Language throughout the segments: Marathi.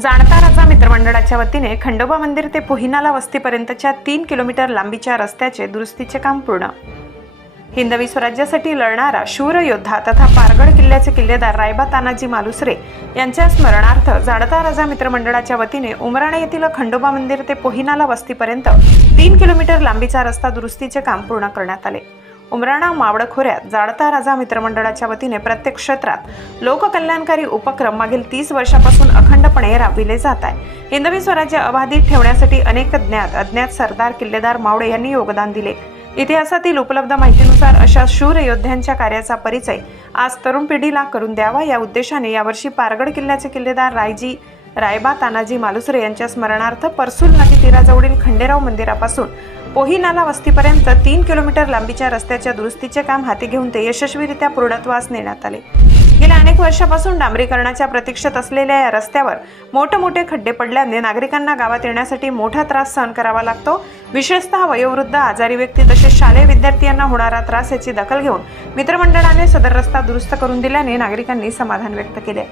जाणता राजा मित्रमंडळाच्या वतीने खंडोबा मंदिर ते पोहिनाला वस्तीपर्यंतच्या 3 किलोमीटर लांबीच्या रस्त्याचे दुरुस्तीचे काम पूर्ण। हिंदवी स्वराज्यासाठी लढणारा शूर योद्धा तथा पारगड किल्ल्याचे किल्लेदार रायबा तानाजी मालुसरे यांच्या स्मरणार्थ जाणता राजा मित्रमंडळाच्या वतीने उमराणे येथील खंडोबा मंदिर ते पोहिनाला वस्तीपर्यंत 3 किलोमीटर लांबीचा रस्ता दुरुस्तीचे काम पूर्ण करण्यात आले। उमराणा मावळ खोऱ्यात जाणता राजा मित्रमंडळाच्या वतीने प्रत्येक क्षेत्रात लोककल्याणकारी उपक्रम मागील 30 वर्षापासून अखंडपणे राबविले जात आहे। हिंदवी स्वराज्य अबाधित ठेवण्यासाठी अनेक अज्ञात सरदार किल्लेदार मावळे यांनी योगदान दिले। इतिहासातील उपलब्ध माहितीनुसार अशा शूर योद्ध्यांच्या कार्याचा परिचय आज तरुण पिढीला करून द्यावा या उद्देशाने यावर्षी पारगड किल्ल्याचे किल्लेदार रायबा तानाजी मालुसरे यांच्या स्मरणार्थ परसूल नदी तीराजवळील खंडेराव मंदिरापासून पोहिनाला वस्तीपर्यंत 3 किलोमीटर लांबीच्या रस्त्याच्या दुरुस्तीचे काम हाती घेऊन ते यशस्वीरित्या पूर्णत्वास नेण्यात आले। गेल्या अनेक वर्षापासून डांबरीकरणाच्या प्रतीक्षेत असलेल्या या रस्त्यावर मोठमोठे खड्डे पडल्याने नागरिकांना गावात येण्यासाठी मोठा त्रास सहन करावा लागतो। विशेषतः वयोवृद्ध, आजारी व्यक्ती तसेच शालेय विद्यार्थी यांना होणारा त्रास याची दखल घेऊन मित्रमंडळाने सदर रस्ता दुरुस्त करून दिल्याने नागरिकांनी समाधान व्यक्त केले।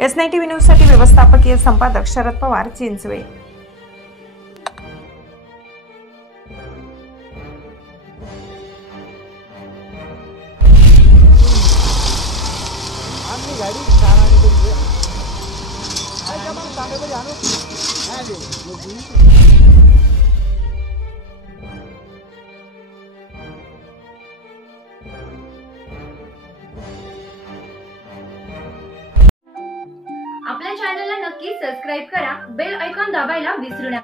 S9 TV न्यूज साठी व्यवस्थापकीय संपादक शरद पवार, चिंचवे। गाड़ी सारा निकल जब हम सामने पर जानो आपल्या चॅनलला नक्की सबस्क्राइब करा, बेल आयकॉन दाबायला विसरू नका।